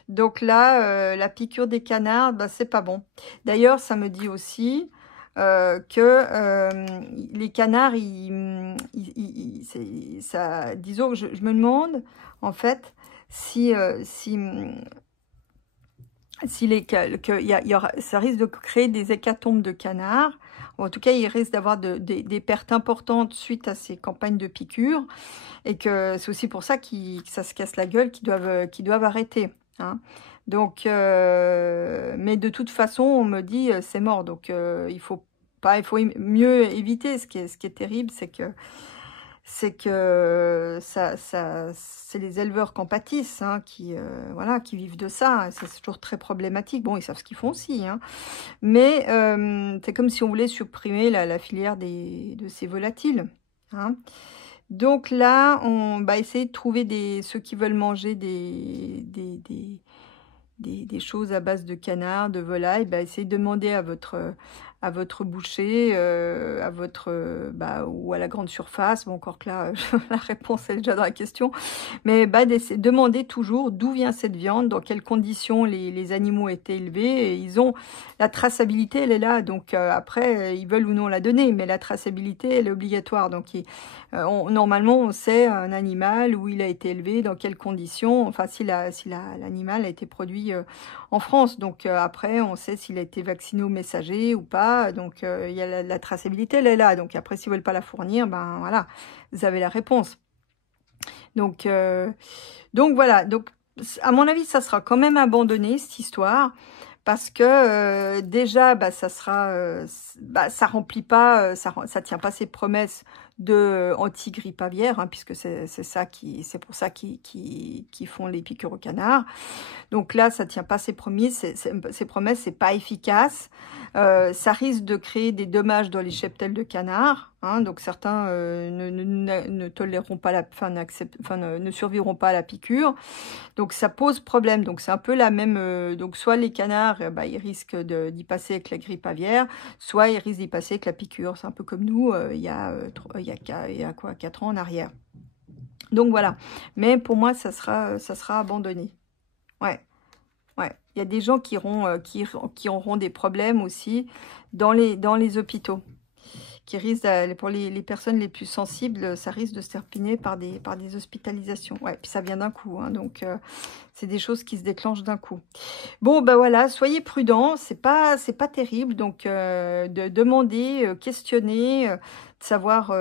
Donc là, la piqûre des canards, bah, c'est pas bon. D'ailleurs, ça me dit aussi que les canards, disons que je me demande, en fait, ça risque de créer des hécatombes de canards. En tout cas, il risque d'avoir des pertes importantes suite à ces campagnes de piqûres. Et que c'est aussi pour ça que ça se casse la gueule, qu'ils doivent arrêter. Hein. Donc, mais de toute façon, on me dit c'est mort. Donc, il faut mieux éviter. Ce qui est terrible, c'est que c'est les éleveurs qui en pâtissent, hein, voilà, qui vivent de ça. C'est toujours très problématique. Bon, ils savent ce qu'ils font aussi, hein. Mais c'est comme si on voulait supprimer la filière de ces volatiles. hein. Donc là, on va essayer de trouver ceux qui veulent manger des choses à base de canard, de volaille, bah, essayez de demander à votre boucher, ou à la grande surface. Bon, encore que là, la réponse est déjà dans la question. Mais bah, demandez toujours d'où vient cette viande, dans quelles conditions les animaux étaient élevés. Et ils ont la traçabilité, elle est là. Donc après, ils veulent ou non la donner, mais la traçabilité, elle est obligatoire. Donc normalement, on sait un animal où il a été élevé, dans quelles conditions. Enfin, si l'animal a été produit en France. Donc après, on sait s'il a été vacciné au messager ou pas. Donc il y a la traçabilité, elle est là. Donc après, s'ils veulent pas la fournir, ben voilà, vous avez la réponse. Donc voilà. Donc à mon avis, ça sera quand même abandonné cette histoire. Parce que déjà, bah, ça remplit pas, ça tient pas ses promesses de anti-grippe aviaire, hein, puisque c'est pour ça qu'ils font les piqûres au canard. Donc là, ça tient pas ses promesses, c'est pas efficace. Ça risque de créer des dommages dans les cheptels de canards. Hein, donc certains ne toléreront pas ne survivront pas à la piqûre. Donc ça pose problème. Donc c'est un peu la même. Donc soit les canards, ils risquent d'y passer avec la grippe aviaire, soit ils risquent d'y passer avec la piqûre. C'est un peu comme nous il y a 4 ans en arrière. Donc voilà. Mais pour moi, ça sera abandonné. Ouais. Ouais, il y a des gens qui auront des problèmes aussi dans les hôpitaux, qui risquent, pour les personnes les plus sensibles, ça risque de se terminer par des hospitalisations. Ouais, puis ça vient d'un coup, hein, donc c'est des choses qui se déclenchent d'un coup. Bon, ben voilà, soyez prudents, c'est pas terrible, donc de demander, questionner, de savoir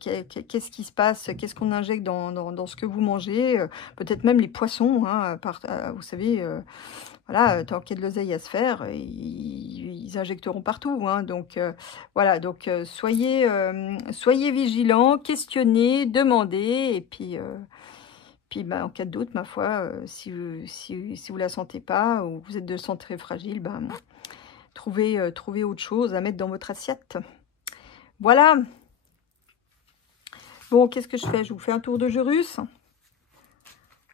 qu'est-ce qui se passe, qu'est-ce qu'on injecte dans ce que vous mangez, peut-être même les poissons, hein, vous savez, voilà, tant qu'il y a de l'oseille à se faire, ils injecteront partout, hein, donc voilà, donc soyez vigilants, questionnez, demandez, et puis bah, en cas de doute, ma foi, si vous la sentez pas, ou vous êtes de santé très fragile, bah, trouvez autre chose à mettre dans votre assiette. Voilà. Bon, qu'est-ce que je fais? Je vous fais un tour de jeu russe.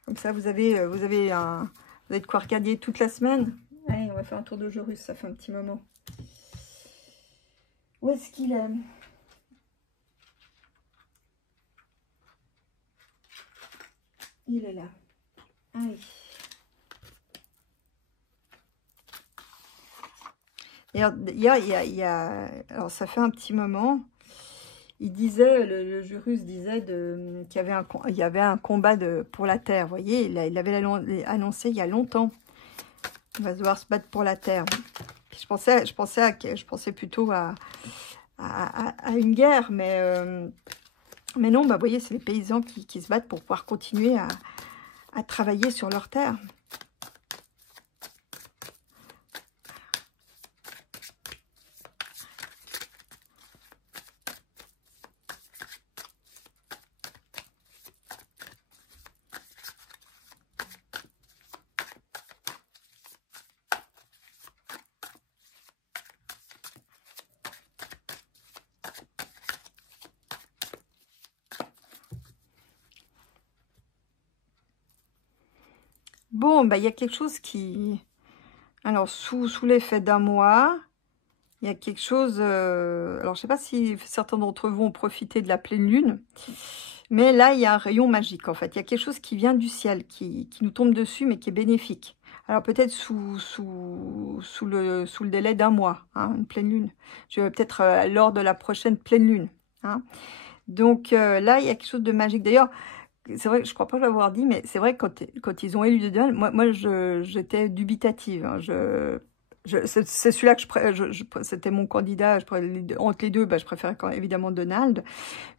Comme ça, vous avez de quoi regarder toute la semaine. Allez, on va faire un tour de jeu russe, ça fait un petit moment. Où est-ce qu'il est? Il est là. Allez. Et alors, ça fait un petit moment. Il disait, le jeu russe disait qu'il y avait un combat pour la terre. Vous voyez, il avait annoncé il y a longtemps. On va devoir se battre pour la terre. Je pensais plutôt à une guerre, mais non, bah, vous voyez, c'est les paysans qui se battent pour pouvoir continuer à travailler sur leur terre. Bon, bah, il y a quelque chose qui... Alors, sous l'effet d'un mois, il y a quelque chose... Alors, je ne sais pas si certains d'entre vous ont profité de la pleine lune, mais là, il y a un rayon magique, en fait. Il y a quelque chose qui vient du ciel, qui nous tombe dessus, mais qui est bénéfique. Alors, peut-être sous le délai d'un mois, hein, une pleine lune. Peut-être lors de la prochaine pleine lune. Hein. Donc, là, il y a quelque chose de magique. D'ailleurs... C'est vrai que je crois pas l'avoir dit, mais c'est vrai que quand ils ont élu Donald, moi j'étais dubitative. Hein, c'est celui-là que c'était mon candidat. Entre les deux, bah, je préférais évidemment Donald,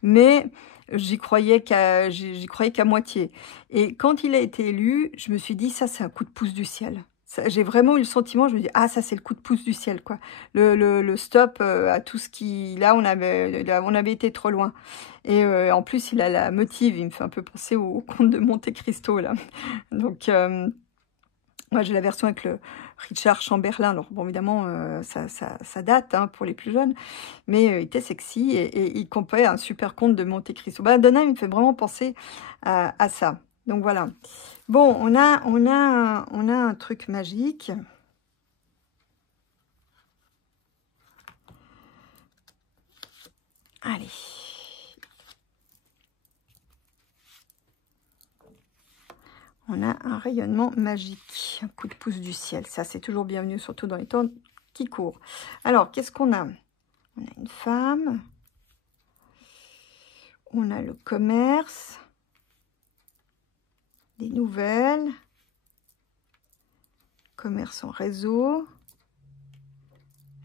mais j'y croyais qu'à moitié. Et quand il a été élu, je me suis dit, ça c'est un coup de pouce du ciel. J'ai vraiment eu le sentiment, je me dis, ah ça c'est le coup de pouce du ciel, quoi. Le stop à tout ce qui... Là on avait été trop loin. Et en plus il a la motive, il me fait un peu penser au conte de Monte Cristo, là. Donc moi j'ai la version avec Richard Chamberlain. Alors, bon, évidemment, ça date hein, pour les plus jeunes, mais il était sexy et il comptait un super conte de Monte Cristo. Bah, Donna, il me fait vraiment penser à ça. Donc, voilà. Bon, on a un truc magique. Allez. On a un rayonnement magique, un coup de pouce du ciel. Ça, c'est toujours bienvenu, surtout dans les temps qui courent. Alors, qu'est-ce qu'on a? On a une femme. On a le commerce. Des nouvelles. Commerce en réseau.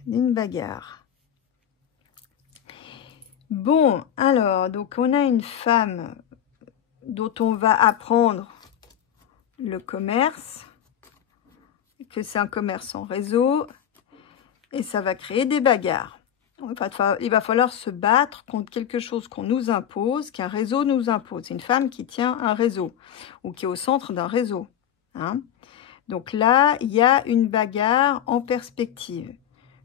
Une bagarre. Bon, alors, donc on a une femme dont on va apprendre le commerce, que c'est un commerce en réseau, et ça va créer des bagarres. Il va falloir se battre contre quelque chose qu'on nous impose, qu'un réseau nous impose. C'est une femme qui tient un réseau, ou qui est au centre d'un réseau. Hein. Donc là, il y a une bagarre en perspective.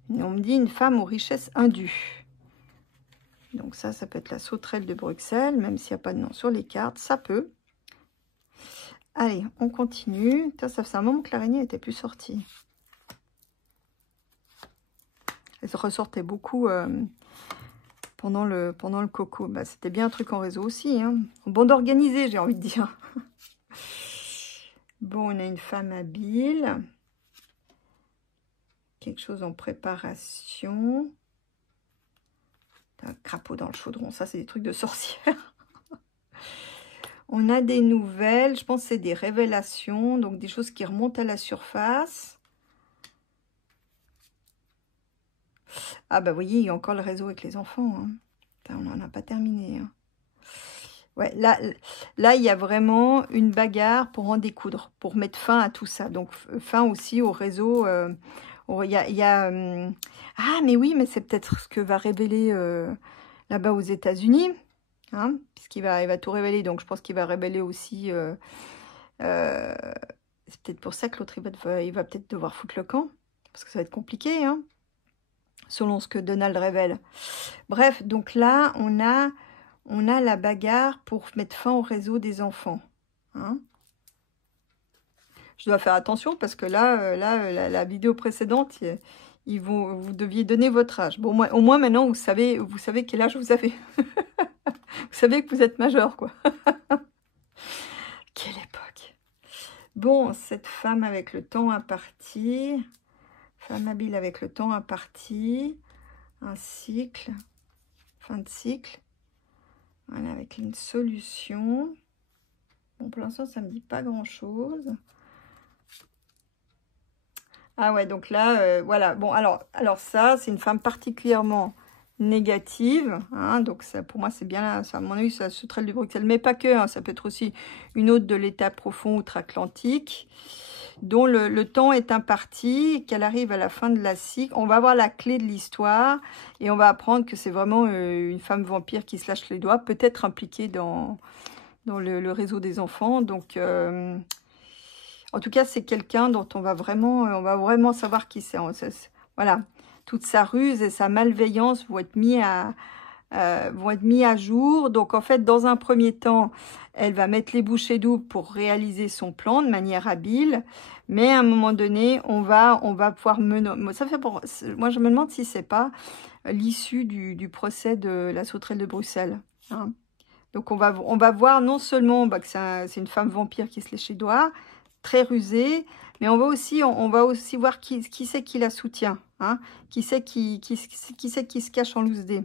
On me dit une femme aux richesses indues. Donc ça peut être la sauterelle de Bruxelles, même s'il n'y a pas de nom sur les cartes, ça peut. Allez, on continue. Ça fait un moment que l'araignée n'était plus sortie. Elle se ressortait beaucoup pendant le coco. Bah, c'était bien un truc en réseau aussi. Hein. Bon d'organiser, j'ai envie de dire. Bon, on a une femme habile. Quelque chose en préparation. Un crapaud dans le chaudron. Ça, c'est des trucs de sorcière. On a des nouvelles, je pense que c'est des révélations, donc des choses qui remontent à la surface. Ah bah vous voyez, il y a encore le réseau avec les enfants. Hein. Putain, on n'en a pas terminé. Hein. Ouais, là, il y a vraiment une bagarre pour en découdre, pour mettre fin à tout ça. Donc fin aussi au réseau. Ah mais oui, mais c'est peut-être ce que va révéler là-bas aux États-Unis. Hein, puisqu'il va tout révéler, donc je pense qu'il va révéler aussi. C'est peut-être pour ça que l'autre il va peut-être devoir foutre le camp, parce que ça va être compliqué, hein, selon ce que Donald révèle. Bref, donc là, on a la bagarre pour mettre fin au réseau des enfants. Hein. Je dois faire attention parce que là, la vidéo précédente, vous deviez donner votre âge. Bon, au moins maintenant, vous savez quel âge vous avez. Vous savez que vous êtes majeur, quoi. Quelle époque. Bon, cette femme avec le temps imparti. Femme habile avec le temps imparti. Un cycle. Fin de cycle. Voilà, avec une solution. Bon, pour l'instant, ça ne me dit pas grand-chose. Ah ouais, donc là, voilà. Bon, alors ça, c'est une femme particulièrement négative, hein, donc ça, pour moi c'est bien, ça, à mon avis c'est la sauterelle de Bruxelles, mais pas que, hein, ça peut être aussi une autre de l'état profond outre-Atlantique, dont le temps est imparti, qu'elle arrive à la fin de la cycle. On va avoir la clé de l'histoire et on va apprendre que c'est vraiment une femme vampire qui se lâche les doigts, peut-être impliquée dans le réseau des enfants. Donc en tout cas c'est quelqu'un dont on va vraiment savoir qui c'est. Voilà. Toute sa ruse et sa malveillance vont être mis à jour. Donc, en fait, dans un premier temps, elle va mettre les bouchées doubles pour réaliser son plan de manière habile. Mais à un moment donné, on va pouvoir mener... Moi, je me demande si c'est pas l'issue du procès de la sauterelle de Bruxelles. Hein. Donc, on va voir non seulement que c'est une femme vampire qui se lèche les doigts, très rusée, mais on va aussi voir qui c'est qui la soutient, hein, qui c'est qui se cache en loose dé.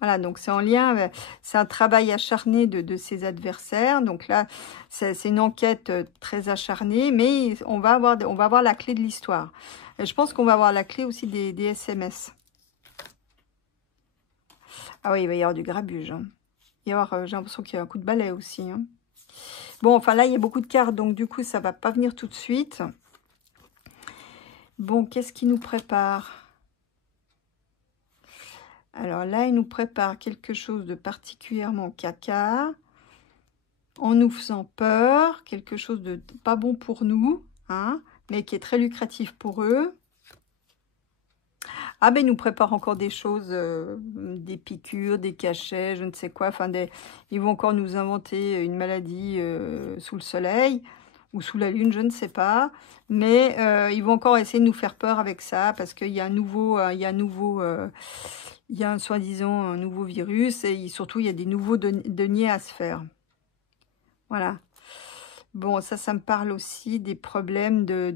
Voilà, donc c'est en lien, c'est un travail acharné de ses adversaires. Donc là, c'est une enquête très acharnée, mais on va avoir la clé de l'histoire. Je pense qu'on va avoir la clé aussi des SMS. Ah oui, il va y avoir du grabuge. Hein. J'ai l'impression qu'il y a un coup de balai aussi. Hein. Bon, enfin là, il y a beaucoup de cartes, donc du coup, ça va pas venir tout de suite. Bon, qu'est-ce qui nous prépare? Alors là, il nous prépare quelque chose de particulièrement caca, en nous faisant peur, quelque chose de pas bon pour nous. Hein. mais qui est très lucratif pour eux. Ah ben ils nous préparent encore des choses, des piqûres, des cachets, je ne sais quoi. Enfin, ils vont encore nous inventer une maladie sous le soleil ou sous la lune, je ne sais pas. Mais ils vont encore essayer de nous faire peur avec ça parce qu'il y a un nouveau, il y a un soi-disant un nouveau virus et surtout il y a des nouveaux deniers à se faire. Voilà. Bon, ça me parle aussi des problèmes de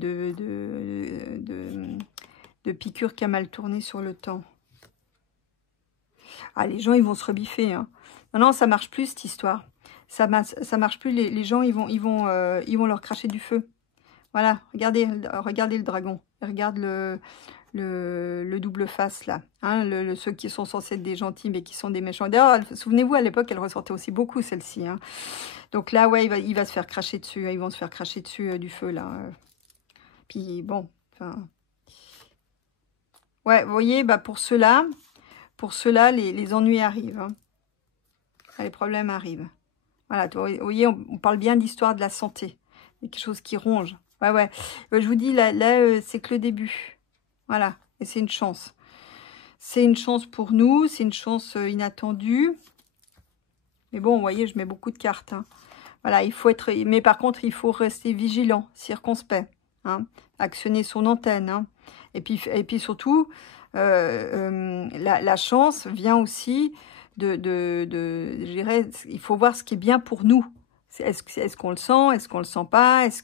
piqûres qui a mal tourné sur le temps. Ah, les gens, ils vont se rebiffer. Hein. Non, non, ça marche plus, cette histoire. Ça marche plus. Les gens, ils vont leur cracher du feu. Voilà, regardez le dragon. Regarde le double face, là. Hein, ceux qui sont censés être des gentils, mais qui sont des méchants. D'ailleurs, souvenez-vous, à l'époque, elle ressortait aussi beaucoup, celle-ci. Hein. Donc là, ouais, il va se faire cracher dessus. Ils vont se faire cracher dessus du feu, là. Puis, bon, enfin... Ouais, vous voyez, bah pour ceux-là, les ennuis arrivent. Hein. Les problèmes arrivent. Voilà, vous voyez, on parle bien d'histoire de la santé. Il y a quelque chose qui ronge. Ouais, ouais. Je vous dis, là c'est que le début. Voilà, et c'est une chance. C'est une chance pour nous, c'est une chance inattendue. Mais bon, vous voyez, je mets beaucoup de cartes. Hein. Voilà, il faut être... Mais par contre, il faut rester vigilant, circonspect. Hein. Actionner son antenne. Hein. Et puis surtout, la chance vient aussi je dirais, il faut voir ce qui est bien pour nous. Est-ce qu'on le sent? Est-ce qu'on le sent pas? Est-ce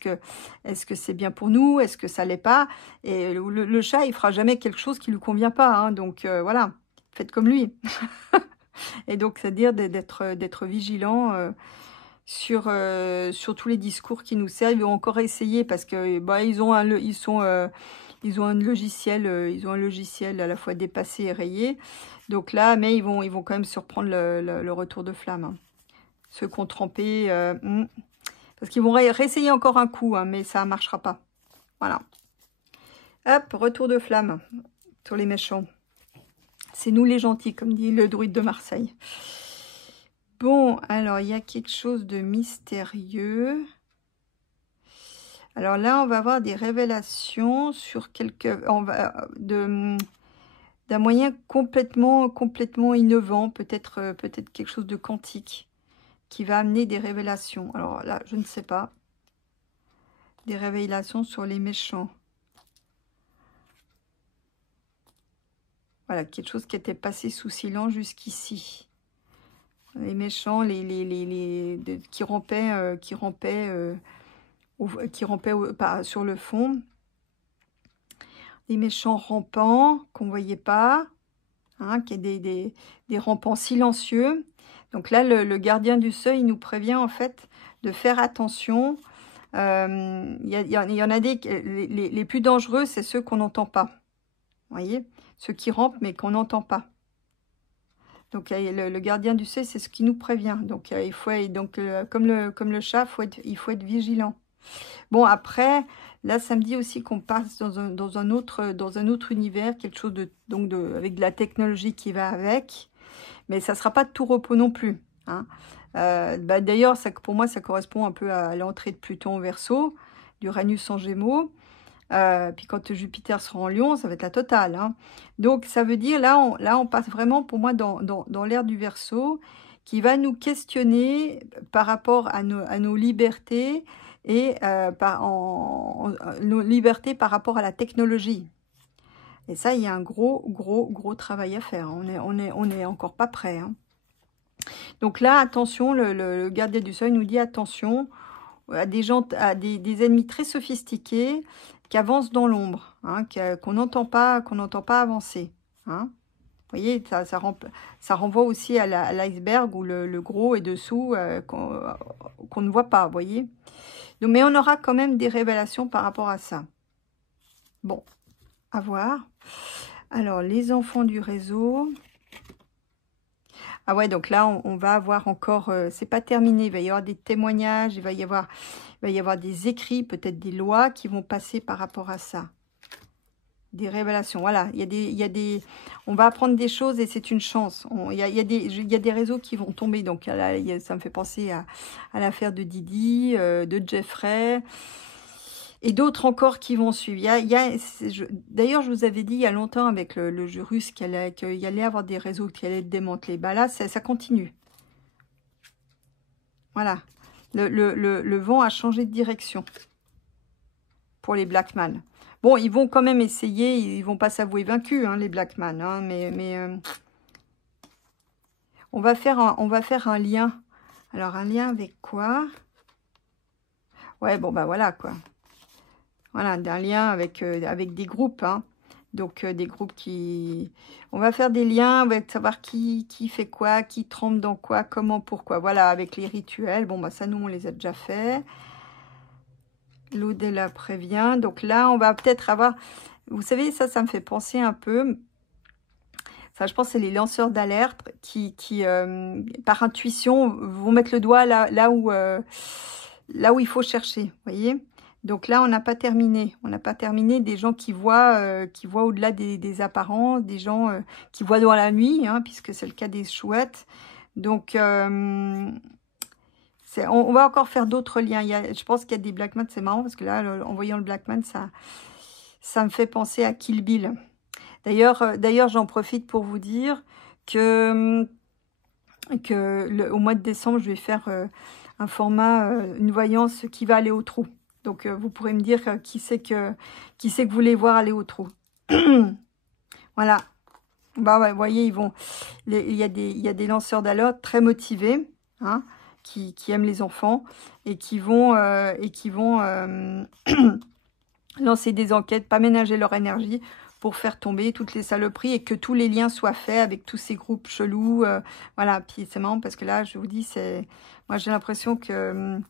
que c'est bien pour nous? Est-ce que ça l'est pas? Et le chat, il fera jamais quelque chose qui lui convient pas. Hein. Donc voilà, faites comme lui. Et donc, c'est-à-dire d'être vigilant sur tous les discours qui nous servent. Ils vont encore essayer parce que ils ont un logiciel, à la fois dépassé et rayé. Donc là, mais ils vont quand même surprendre le retour de flamme. Hein. Ceux qui ont trempé, parce qu'ils vont réessayer encore un coup, hein, mais ça ne marchera pas. Voilà. Hop, retour de flamme sur les méchants. C'est nous les gentils, comme dit le druide de Marseille. Bon, alors, il y a quelque chose de mystérieux. Alors là, on va avoir des révélations sur d'un moyen complètement innovant, peut-être quelque chose de quantique, qui va amener des révélations. Alors là, je ne sais pas. Des révélations sur les méchants. Voilà, quelque chose qui était passé sous silence jusqu'ici. Les méchants, qui rampaient sur le fond. Des méchants rampants qu'on ne voyait pas. Hein, qui est des rampants silencieux. Donc là, le gardien du seuil nous prévient en fait de faire attention. Il y en a les plus dangereux, c'est ceux qu'on n'entend pas. Vous voyez, ceux qui rampent mais qu'on n'entend pas. Donc le gardien du seuil, c'est ce qui nous prévient. Donc il faut comme le chat, il faut être vigilant. Bon, après, là, ça me dit aussi qu'on passe dans un autre univers, quelque chose avec de la technologie qui va avec. Mais ça ne sera pas de tout repos non plus. Hein. D'ailleurs, pour moi, ça correspond un peu à l'entrée de Pluton au Verseau, d'Uranus en Gémeaux. Puis quand Jupiter sera en Lion, ça va être la totale. Hein. Donc, ça veut dire, là, on passe vraiment, pour moi, dans l'ère du Verseau, qui va nous questionner par rapport à nos libertés et nos libertés par rapport à la technologie. Et ça, il y a un gros travail à faire. On est encore pas prêt. Hein. Donc là, attention, le gardien du seuil nous dit attention à des ennemis très sophistiqués qui avancent dans l'ombre, hein, qu'on n'entend pas avancer. Hein. Vous voyez, ça renvoie aussi à l'iceberg où le gros est dessous, qu'on ne voit pas, vous voyez. Donc, mais on aura quand même des révélations par rapport à ça. Bon, à voir. Alors, les enfants du réseau. Ah ouais, donc là, on va avoir encore... c'est pas terminé, il va y avoir des témoignages, il va y avoir des écrits, peut-être des lois qui vont passer par rapport à ça. Des révélations, voilà. On va apprendre des choses et c'est une chance. Il y a des réseaux qui vont tomber. Donc là, ça me fait penser à l'affaire de Didi, de Jeffrey. et d'autres encore qui vont suivre. D'ailleurs, je vous avais dit il y a longtemps avec le jeu russe qu'il y allait avoir des réseaux qui allaient être démantelés. Bah là, ça continue. Voilà. Le vent a changé de direction pour les Blackman. Bon, ils vont quand même essayer, ils vont pas s'avouer vaincus, hein, les Blackman, hein, mais on va faire un lien. Alors, un lien avec quoi? Ouais, bon, bah voilà, quoi. Voilà, un lien avec des groupes, hein. Donc, des groupes qui... On va faire des liens avec savoir qui fait quoi, qui trempe dans quoi, comment, pourquoi. Voilà, avec les rituels. Bon, bah ça, nous, on les a déjà fait. L'au-delà prévient. Donc là, on va peut-être avoir... Vous savez, ça me fait penser un peu... Ça, je pense, c'est les lanceurs d'alerte qui par intuition, vont mettre le doigt là où il faut chercher. Vous voyez? Donc là, on n'a pas terminé. On n'a pas terminé des gens qui voient au-delà des apparences, des gens qui voient dans la nuit, hein, puisque c'est le cas des chouettes. Donc, on va encore faire d'autres liens. Je pense qu'il y a des Blackman, c'est marrant, parce que là, en voyant le Blackman, ça me fait penser à Kill Bill. D'ailleurs, j'en profite pour vous dire que au mois de décembre, je vais faire un format, une voyance qui va aller au trou. Donc, vous pourrez me dire qui c'est que vous voulez voir aller au trou. Voilà. Bah ouais, vous voyez, il y a des lanceurs d'alerte très motivés, hein, qui aiment les enfants et qui vont lancer des enquêtes, pas ménager leur énergie pour faire tomber toutes les saloperies et que tous les liens soient faits avec tous ces groupes chelous. Voilà, puis c'est marrant parce que là, je vous dis, moi j'ai l'impression que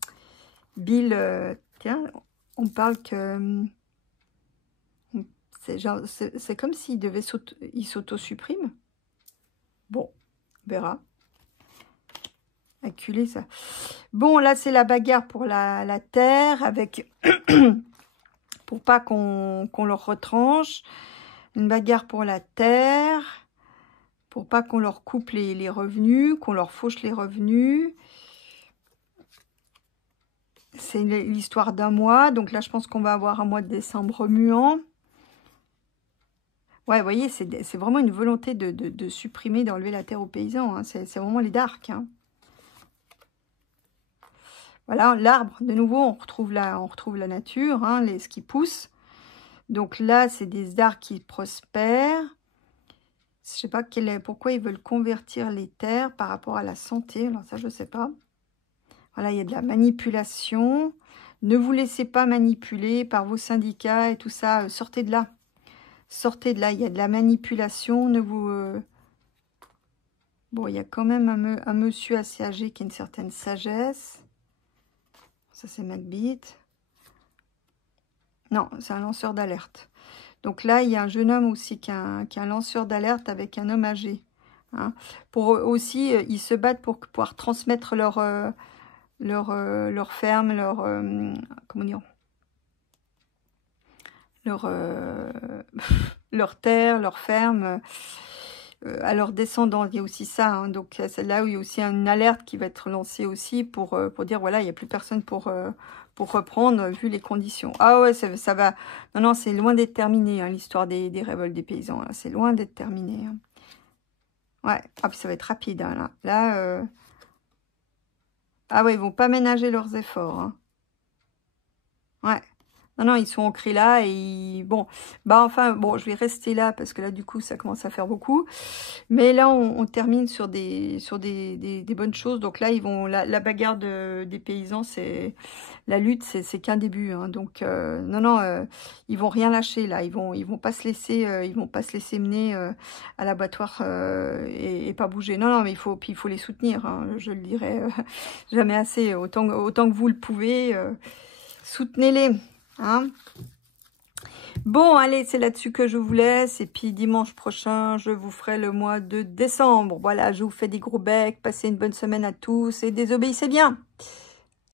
Bill, tiens, on parle que c'est comme s'il devait s'auto-supprime. Bon, on verra. Acculé, ça. Bon, là, c'est la bagarre pour la terre avec... pour pas qu'on leur retranche. Une bagarre pour la terre, pour pas qu'on leur coupe les revenus, qu'on leur fauche les revenus. C'est l'histoire d'un mois. Donc là, je pense qu'on va avoir un mois de décembre remuant. Ouais, vous voyez, c'est vraiment une volonté de supprimer, d'enlever la terre aux paysans. Hein. C'est vraiment les darks. Hein. Voilà, l'arbre, de nouveau, on retrouve la nature, hein, ce qui pousse. Donc là, c'est des arbres qui prospèrent. Je sais pas pourquoi ils veulent convertir les terres par rapport à la santé. Alors ça, je sais pas. Voilà, il y a de la manipulation. Ne vous laissez pas manipuler par vos syndicats et tout ça. Sortez de là. Sortez de là. Il y a de la manipulation. Ne vous... Bon, il y a quand même un monsieur assez âgé qui a une certaine sagesse. Ça, c'est Macbeth. Non, c'est un lanceur d'alerte. Donc là, il y a un jeune homme aussi qui est un lanceur d'alerte avec un homme âgé. Hein. Pour aussi, ils se battent pour pouvoir transmettre leur ferme, comment dire, leur terre, leur ferme, à leurs descendants. Il y a aussi ça. Hein. Donc c'est là où il y a aussi une alerte qui va être lancée aussi pour dire, voilà, il n'y a plus personne pour reprendre, vu les conditions. Ah ouais, ça va... Non, c'est loin d'être terminé, hein, l'histoire des révoltes des paysans. C'est loin d'être terminé. Hein. Ouais, ah, puis ça va être rapide. Hein, là ah ouais, ils vont pas ménager leurs efforts. Hein. Ouais. Non, ils sont ancrés là et bon, je vais rester là parce que là, du coup, ça commence à faire beaucoup. Mais là, on termine sur des bonnes choses. Donc là, la bagarre des paysans, c'est la lutte, c'est qu'un début. Hein. Donc ils vont rien lâcher là. Ils vont pas se laisser mener à l'abattoir et pas bouger. Non, mais il faut les soutenir. Hein. Je le dirai jamais assez. Autant que vous le pouvez, soutenez-les. Hein. Bon, allez, c'est là-dessus que je vous laisse. Et puis, dimanche prochain, je vous ferai le mois de décembre. Voilà, je vous fais des gros becs. Passez une bonne semaine à tous et désobéissez bien.